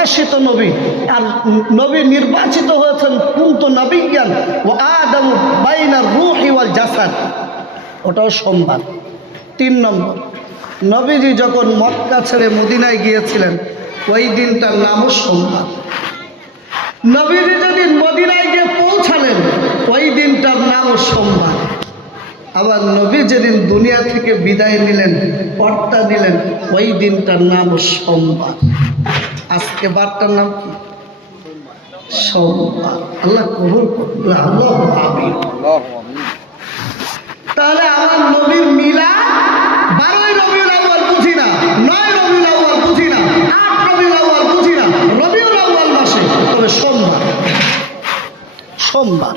প্রকাশিত নবী, আর নবী নির্বাচিত হয়েছেন কুন্ত নবিজ্ঞান ও আদম বাইনার রুহ ওয়াল জাসাদ। ওটাও সোমবার। তিন নম্বর, নবীজি যখন মক্কা ছেড়ে মদিনায় গিয়েছিলেন, ওই দিনটার নামও সোমবার। নবীজি যেদিন মদিনায় গিয়ে পৌঁছালেন, ওই দিনটার নামও সোমবার। আবার নবী যেদিন দুনিয়া থেকে বিদায় নিলেন পর্দা দিলেন ওই দিনটার নামও সোমবার। আজকে বারটার নাম কি? সোমবার। আল্লাহ কবুল আল্লাহ তাহলে আমার নবীর মিলা বারোই রবিউল আউয়াল বুঝি না নয় রবিউল আউয়াল বুঝি না আট রবিউল আউয়াল বুঝি না রবিউল আউয়াল মাসে তবে সোমবার। সোমবার।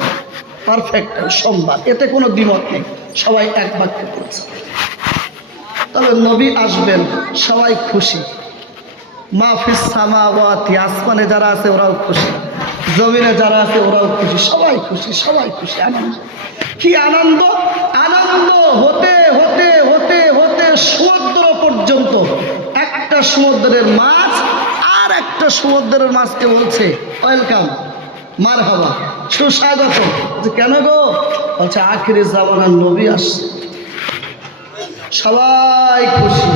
পারফেক্ট সোমবার এতে কোনো দ্বিমত নেই। সবাই এক বাক্যে বলছে। তবে নবী আসবেন, সবাই খুশি। মাহফিস সামাওয়াতি, আসমানে যারা আছে ওরাও খুশি। জমিনে যারা আছে ওরাও খুশি। সবাই খুশি সবাই খুশি। আনন্দ। কি আনন্দ? আনন্দ হতে হতে হতে হতে সমুদ্র পর্যন্ত। একটা সমুদ্রের মাছ আর একটা সমুদ্রের মাছকে বলছে ওয়েলকাম মার হাবা সুস্বাগত কেন গো? বলছে, আখিরি জামানার নবী আসছে। সবাই খুশি।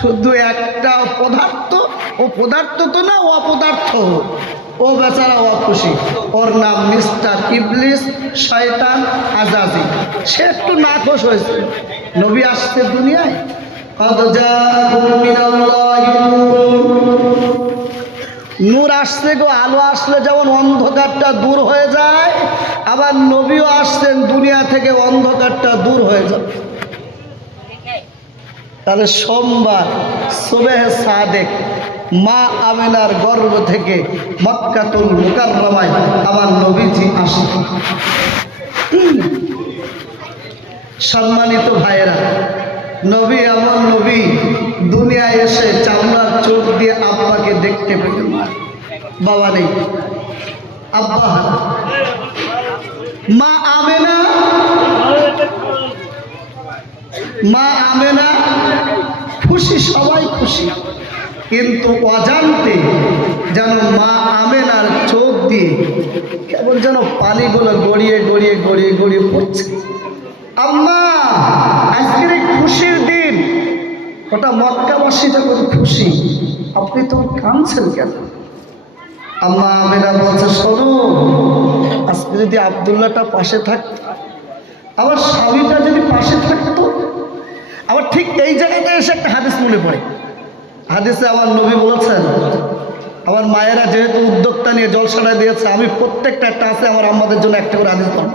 শুধু একটা পদার্থ ও পদার্থ তো না অপদার্থ। ও বেচারা ও খুশি ওর নাম মিস্টার ইবলিস শয়তান আজাজি। সে একটু নাখোশ হয়েছে। নবী আসছে দুনিয়ায়। নূর আসছে গো, আলো আসলে যেমন অন্ধকারটা দূর হয়ে যায়, আবার নবীও আসছেন দুনিয়া থেকে অন্ধকারটা দূর হয়ে যাবে। তাহলে সোমবার সুবেহ সাদেক মা আমেনার গর্ভ থেকে মক্কাতুল মুকাররমায় আমার নবীজি আসে সম্মানিত ভাইয়েরা, নবী আমার নবী, দুনিয়ায় এসে চামড়ার চোখ দিয়ে দেখতে পেলেন না। বাবা নেই। আব্বা। মা আমেনা মা আমেনা খুশি, সবাই খুশি। কিন্তু অজান্তে যেন মা আমেনার চোখ দিয়ে কেবল যেন পানিগুলো গড়িয়ে গড়িয়ে গড়িয়ে গড়িয়ে পড়ছে। আম্মা, আজকের খুশির দিন। ওটা মক্কাবাসী যখন খুশি আপনি তো কাঁদছেন কেন? আম্মা আমেনা বলছে, শোনো, আজকে যদি আবদুল্লাহটা পাশে থাকত, আমার স্বামীটা যদি পাশে থাকতো আবার ঠিক এই জায়গাতে এসে একটা হাদিস মনে পড়ে। হাদিসে আমার নবী বলেছেন, আমার মায়েরা যেহেতু উদ্যোক্তা নিয়ে জলসাটা দিয়েছে, আমি প্রত্যেকটা আছে আমার আমাদের জন্য একটা করে হাদিস বলব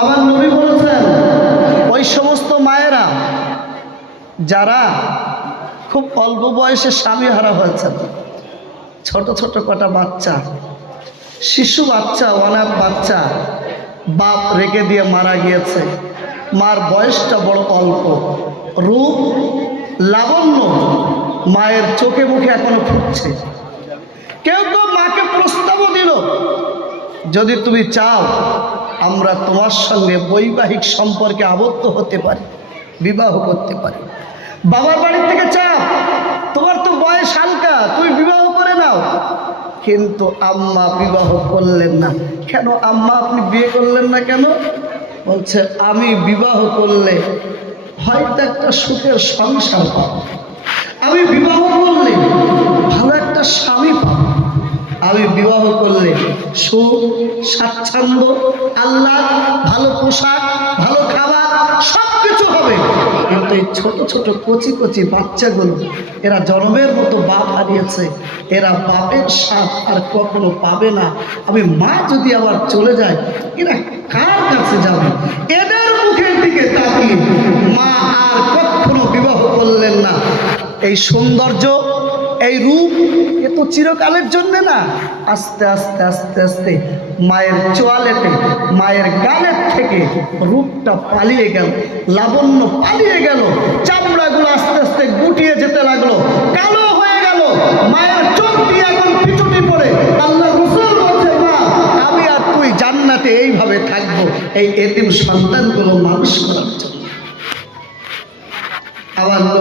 আমার নবী বলেছেন, ওই সমস্ত মায়েরা যারা খুব অল্প বয়সে স্বামী হারা হয়েছেন। ছোট ছোট কটা বাচ্চা, শিশু বাচ্চা, অনাথ বাচ্চা, বাপ রেখে দিয়ে মারা গিয়েছে। মার বয়সটা বড় অল্প। রূপ লাবণ্য মায়ের চোখে মুখে এখনও ফুটছে। কেউ কেউ মাকে প্রস্তাবও দিল, যদি তুমি চাও, আমরা তোমার সঙ্গে বৈবাহিক সম্পর্কে আবদ্ধ হতে পারি, বিবাহ করতে পারি। বাবার বাড়ির থেকে চাপ। তোমার তো বয়স হালকা, তুমি বিবাহ করে নাও। কিন্তু আম্মা বিবাহ করলেন না। কেন আম্মা আপনি বিয়ে করলেন না কেন? বলছে, আমি বিবাহ করলে হয়তো একটা সুখের সংসার পাবো। আমি বিবাহ করলে ভালো একটা স্বামী পাবো। আমি বিবাহ করলে সুখ, স্বাচ্ছন্দ্য আল্লাহ ভালো পোশাক, ভালো খাবার সব কিছু হবে। কিন্তু এই ছোট ছোট কচি কচি বাচ্চাগুলো, এরা জন্মের মতো বাপ হারিয়েছে। এরা বাপের সাপ আর কখনো পাবে না। আমি মা যদি আবার চলে যায়, এরা কার কাছে যাবে? এদের মুখের দিকে তাকিয়ে মা আর কখনো বিবাহ করলেন না। এই সৌন্দর্য এই রূপ এ তো চিরকালের জন্য না। আস্তে আস্তে আস্তে আস্তে মায়ের চোয়ালেতে, মায়ের গালের থেকে রূপটা পালিয়ে গেল, লাবণ্য পালিয়ে গেল, চামড়াগুলো আস্তে আস্তে গুটিয়ে যেতে লাগল, কালো হয়ে গেল, মায়ের চোখ দিয়ে এখন পিছুটি পড়ে। আল্লাহ রসুল বলছে, মা, আমি আর তুই জান্নাতে এইভাবে থাকব, এই এতিম সন্তানগুলো মানুষ করার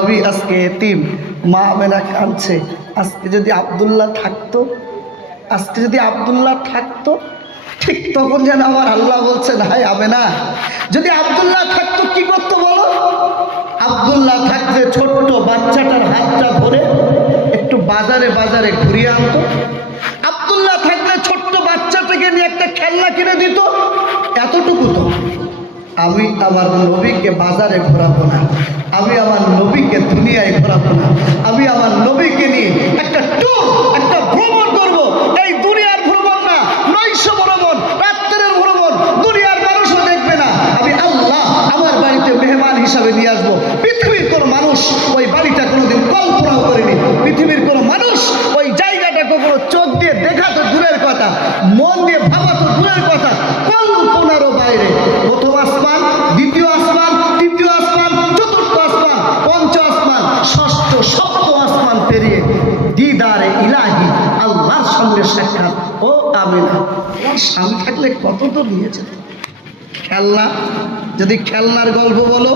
নবী আজকে এতিম, মা আমেনা কাঁদছে আজকে যদি আবদুল্লাহ থাকতো, আজকে যদি আবদুল্লাহ থাকতো, ঠিক তখন যেন আমার আল্লাহ বলছেন হাই হবে না যদি আবদুল্লাহ থাকতো কি করতো বলো? আবদুল্লাহ থাকতে ছোট্ট বাচ্চাটার হাতটা ধরে একটু বাজারে বাজারে ঘুরিয়ে আনতো। আবদুল্লাহ থাকলে ছোট্ট বাচ্চাটাকে নিয়ে একটা খেলনা কিনে দিত। আমি আমার নবীকে বাজারে ঘোরাবো না। আমি আমার নবীকে দুনিয়ায় ঘোরাবো না। আমি আমার নবীকে নিয়ে একটা একটা ভ্রমণ করব। এই দুনিয়ার ভ্রমণ না নৈশ ভ্রমণ রাত্রের ভ্রমণ, দুনিয়ার মানুষও দেখবে না। আমি আল্লাহ আমার বাড়িতে মেহমান হিসাবে নিয়ে আসব। পৃথিবীর কোনো মানুষ ওই বাড়িটা কোনোদিন কল্পনাও করেনি। পৃথিবীর কোনো মানুষ ওই জায়গাটা কখনো চোখ দিয়ে দেখা তো দূরের কথা, মন দিয়ে ভাবা তো দূরের কথা। স্বামী থাকলে কত দূর নিয়েছে খেলনা, যদি খেলনার গল্প বলো,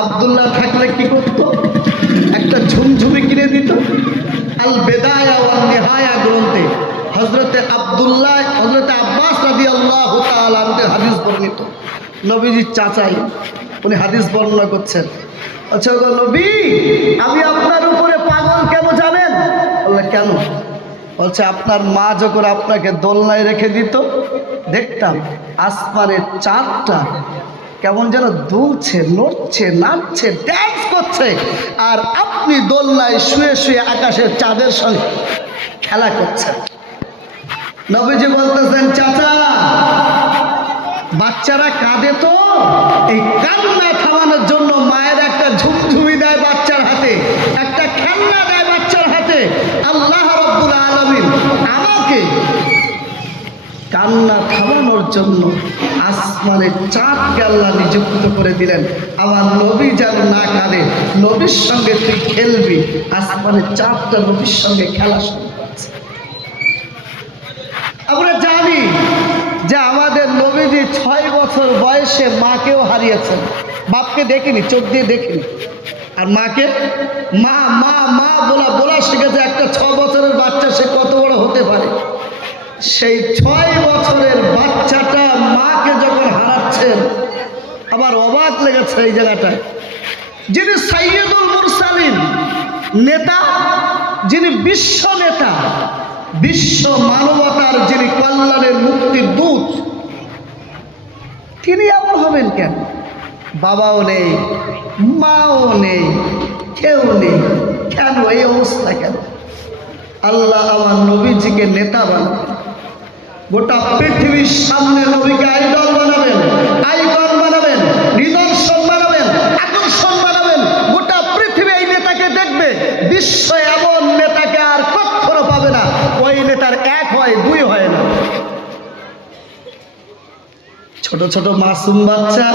আবদুল্লাহ থাকলে কি করতো? একটা ঝুমঝুমি কিনে দিত। আল বেদায়া ওয়াল নিহায়া গ্রন্থে হজরতে আবদুল্লাহ হজরতে আব্বাস রাদি আল্লাহ তালতে হাদিস বর্ণিত। নবীজির চাচাই, উনি হাদিস বর্ণনা করছেন। আচ্ছা নবী, আমি আপনার উপরে পাগল কেন জানেন? কেন? বলছে, আপনার মা যখন আপনাকে দোলনায় রেখে দিত, দেখতাম আসমানের চাঁদটা কেমন যেন দুলছে, নড়ছে নাচছে ড্যান্স করছে। আর আপনি দোলনায় শুয়ে শুয়ে আকাশের চাঁদের সঙ্গে খেলা করছেন। নবীজি বলতেছেন, চাচা, বাচ্চারা কাঁদে তো। এই কান্না থামানোর জন্য মায়ের একটা ঝুমঝুমি দেয় বাচ্চার হাতে একটা খেলনা দেয় বাচ্চার হাতে আল্লাহ রব্বুল আলমিন আমাকে কান্না থামানোর জন্য আসমানের চাঁদকে আল্লাহ নিযুক্ত করে দিলেন। আমার নবী যেন না কাঁদে, নবীর সঙ্গে তুই খেলবি, আসমানের চাঁদটা নবীর সঙ্গে খেলা শুরু আমরা জানি যে আমাদের নবীজি ছয় বছর বয়সে মাকেও হারিয়েছেন। বাপকে দেখিনি, চোখ দিয়ে দেখিনি। আর মাকে মা মা মা বলা বলা শিখেছে একটা ছ বছরের বাচ্চা সে কত বড় হতে পারে? সেই ছয় বছরের বাচ্চাটা মাকে যখন হারাচ্ছেন, আবার অবাক লেগেছে এই জায়গাটায়। যিনি সাইয়দুল মুরসালিন নেতা, যিনি বিশ্ব নেতা, বিশ্ব মানবতার যিনি কল্যাণের মুক্তির দূত, তিনি এমন হবেন কেন? বাবাও নেই, মাও নেই, কেউ নেই। কেন? এই অবস্থা কেন? আল্লাহ আমার নবীজিকে নেতা বানাবেন। গোটা পৃথিবীর সামনে নবীকে আইডল বানাবেন, আইকন বানাবেন, নিদর্শন বানাবেন, আকর্ষণ বানাবেন। গোটা পৃথিবী এই নেতাকে দেখবে, বিশ্ব এমন নেতাকে আর কখনো পাবে না। ওই নেতার এক হয়, দুই হয় না। ছোট ছোট মাসুম বাচ্চা,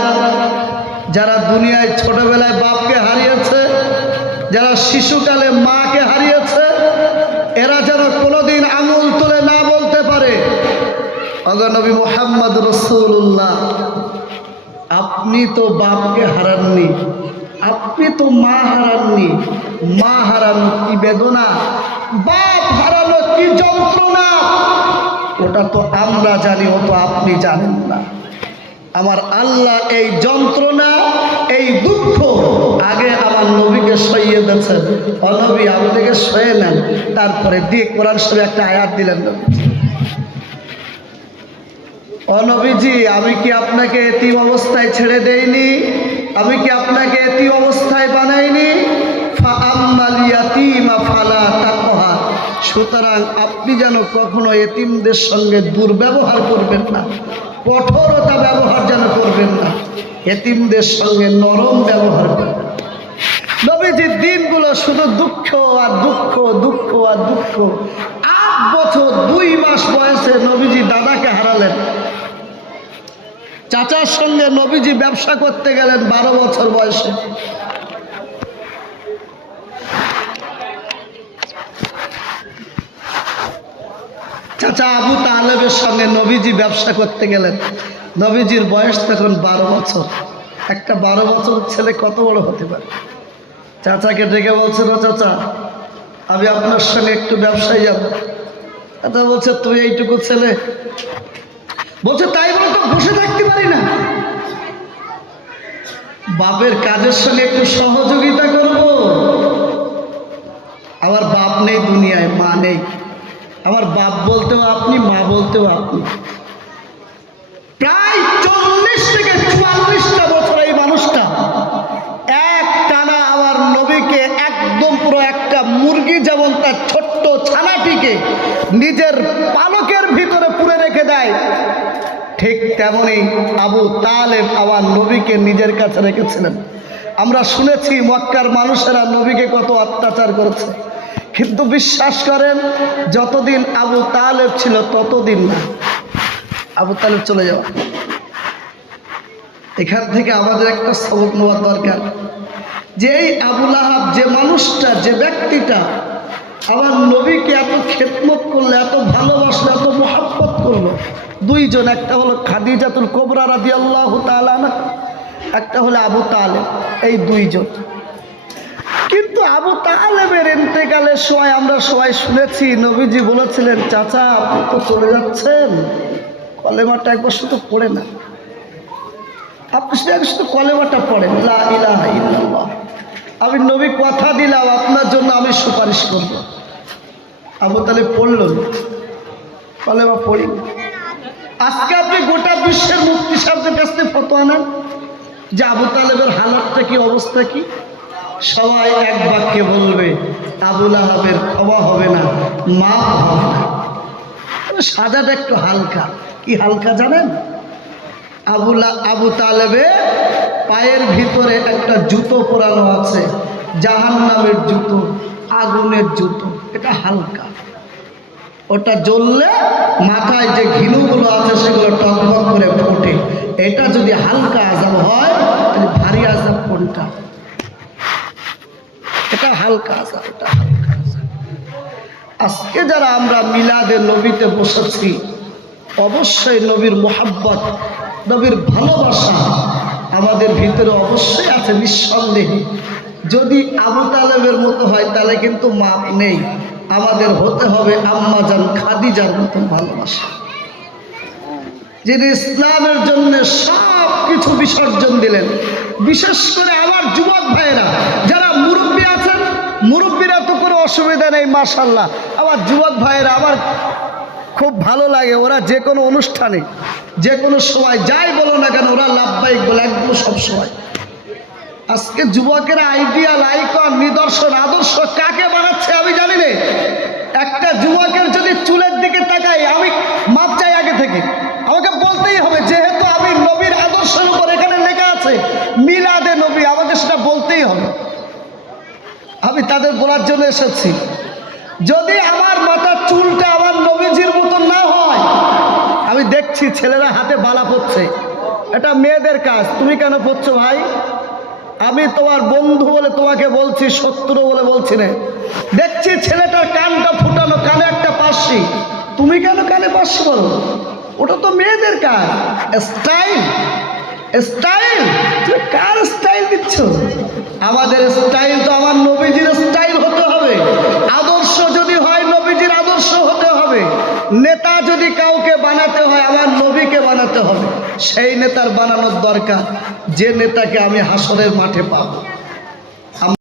যারা দুনিয়ায় ছোটবেলায় বাপকে হারিয়েছে, যারা শিশুকালে মাকে হারিয়েছে, এরা যেন কোনোদিন আঙুল তুলে না বলতে অগনবী মোহাম্মদ রসুল্লাহ আপনি তো বাপকে হারাননি, আপনি তো মা হারাননি। মা হারানো কি বেদনা? বাপ হারানো কি যন্ত্রণা? ওটা তো আমরা জানি, ও তো আপনি জানেন না। আমার আল্লাহ এই যন্ত্রণা, এই দুঃখ আগে আমার নবীকে সইয়ে দিয়েছেন অনবী আপনাকে সয়ে নেন? তারপরে দিয়ে কোরআন শরীফ একটা আয়াত দিলেন নবী। অনবীজি আমি কি আপনাকে এতি অবস্থায় ছেড়ে দেইনি? আমি কি আপনাকে এতি অবস্থায় বানাইনি? সুতরাং আপনি যেন কখনো এতিমদের সঙ্গে দুর্ব্যবহার করবেন না, কঠোরতা ব্যবহার যেন করবেন না, এতিমদের সঙ্গে নরম ব্যবহার করবেন নবীজির দিনগুলো শুধু দুঃখ আর দুঃখ দুঃখ আর দুঃখ। আট বছর, দুই মাস বয়সে নবীজি দাদাকে হারালেন। চাচার সঙ্গে নবীজি ব্যবসা করতে গেলেন বারো বছর বয়সে। চাচা আবু তালেবের সঙ্গে নবীজি ব্যবসা করতে গেলেন। নবীজির বয়স তখন বারো বছর। একটা বারো বছর ছেলে কত বড় হতে পারে? চাচাকে ডেকে বলছেন ও চাচা, আমি আপনার সঙ্গে একটু ব্যবসায় যাব এটা বলছে, তুই এইটুকু ছেলে বলছে, তাই বলে তো বসে থাকতে পারি না। বাপের কাজের সঙ্গে একটু সহযোগিতা করব। আমার বাপ নেই দুনিয়ায়, মা নেই। আমার বাপ বলতেও আপনি, মা বলতেও আপনি। প্রায় চল্লিশ থেকে চুয়াল্লিশটা বছর এই মানুষটা এক টানা আমার নবীকে একদম পুরো একটা মুরগি যেমন তার ছোট্ট ছানাটিকে নিজের পালকের ভিতরে পুরে রেখে দেয় ঠিক তেমনই আবু তালেব আমার নবীকে নিজের কাছে রেখেছিলেন। আমরা শুনেছি মক্কার মানুষেরা নবীকে কত অত্যাচার করেছে। কিন্তু বিশ্বাস করেন, যতদিন আবু তালেব ছিল ততদিন না। আবু তালেব চলে যাওয়া। এখান থেকে আমাদের একটা সবক নেওয়ার দরকার। যে এই আবুল আহাব যে মানুষটা, যে ব্যক্তিটা আমার নবীকে এত খেদমত করল, এত ভালোবাসলো, এত মোহাব্বত করল দুইজন, একটা হলো খাদিজাতুল কোবরা রাদি আল্লাহ একটা হলো আবু তালেব, এই দুইজন। কিন্তু আবু তালেবের ইন্তেকালের সবাই আমরা সবাই শুনেছি, নবীজি বলেছিলেন, চাচা, আপনি তো চলে যাচ্ছেন। কলেমাটা একবার শুধু পড়ে না। আপনি শুধু একবার শুধু কলেমাটা পড়েন আমি নবী কথা দিলাম, আপনার জন্য আমি সুপারিশ করব। আবু তালেব পড়ল কলেমা পড়ি। আজকে আপনি গোটা বিশ্বের মুক্তি সাহেবদের কাছ থেকে ফতোয়া নেন। যে আবু তালেবের হালতটা কি, অবস্থা কি? সবাই এক বাক্যে বলবে আবুল আহাবের ক্ষমা হবে না মা হবে না। সাজাটা একটু হালকা। কি হালকা জানেন? আবুলা আবু তালেবে পায়ের ভিতরে একটা জুতো পরানো আছে জাহান নামের জুতো, আগুনের জুতো, এটা হালকা। ওটা জ্বললে মাথায় যে ঘিনুগুলো আছে সেগুলো টকবক করে ফোটে। এটা যদি হালকা আজাব হয়, তাহলে ভারী আজাব কোনটা? এটা হালকা আজাব, এটা হালকা আজকে যারা আমরা মিলাদের নবীতে বসেছি, অবশ্যই নবীর মোহাব্বত, নবীর ভালোবাসা আমাদের ভিতরে অবশ্যই আছে, নিঃসন্দেহে। যদি আবু তালেবের মতো হয়, তাহলে কিন্তু মাপ নেই। আমাদের হতে হবে আম্মাজান খাদিজার মতন ভালোবাসা। যিনি ইসলামের জন্য সব কিছু বিসর্জন দিলেন, বিশেষ করে আমার যুবক ভাইয়েরা, যারা মুরব্বী আছেন, মুরব্বীরা তো কোনো অসুবিধা নেই মার্শাল্লাহ আমার যুবক ভাইয়েরা, আমার খুব ভালো লাগে, ওরা যে কোনো অনুষ্ঠানে, যে কোনো সময়, যাই বলো না কেন, ওরা লাভবাহিক বলে একদম সব সময়। আজকে যুবকেরা আইডিয়াল আইকন নিদর্শন, আদর্শ কাকে বানাচ্ছে আমি জানি না, একটা যুবকের যদি চুলের দিকে তাকাই, আমি মাপ চাই আগে থেকে। আমাকে বলতেই হবে, যেহেতু আমি নবীর আদর্শের উপর এখানে লেখা আছে, মিলাদে নবী, আমাকে সেটা বলতেই হবে। আমি তাদের বলার জন্য এসেছি। যদি আমার মাথার চুলটা আমার নবীজির মতন না হয়, আমি দেখছি ছেলেরা হাতে বালা পড়ছে এটা মেয়েদের কাজ, তুমি কেন পড়ছো ভাই? আমি তোমার বন্ধু বলে তোমাকে বলছি, শত্রু বলে বলছি না। দেখছি ছেলেটার কানটা ফুটানো, কানে একটা পাশি। তুমি কেন কানে পাশি বলো? ওটা তো মেয়েদের কাজ। স্টাইল। স্টাইল? তুমি কার স্টাইল দিচ্ছ? আমাদের স্টাইল তো আমার নবীজির স্টাইল হতে হবে আদর্শ যদি হয় নবীজির আদর্শ হতে হবে নেতা যদি কাউকে বানাতে হয়, আমার নবীকে বানাতে হবে। সেই নেতার বানানোর দরকার। যে নেতাকে আমি হাসরের মাঠে পাবো।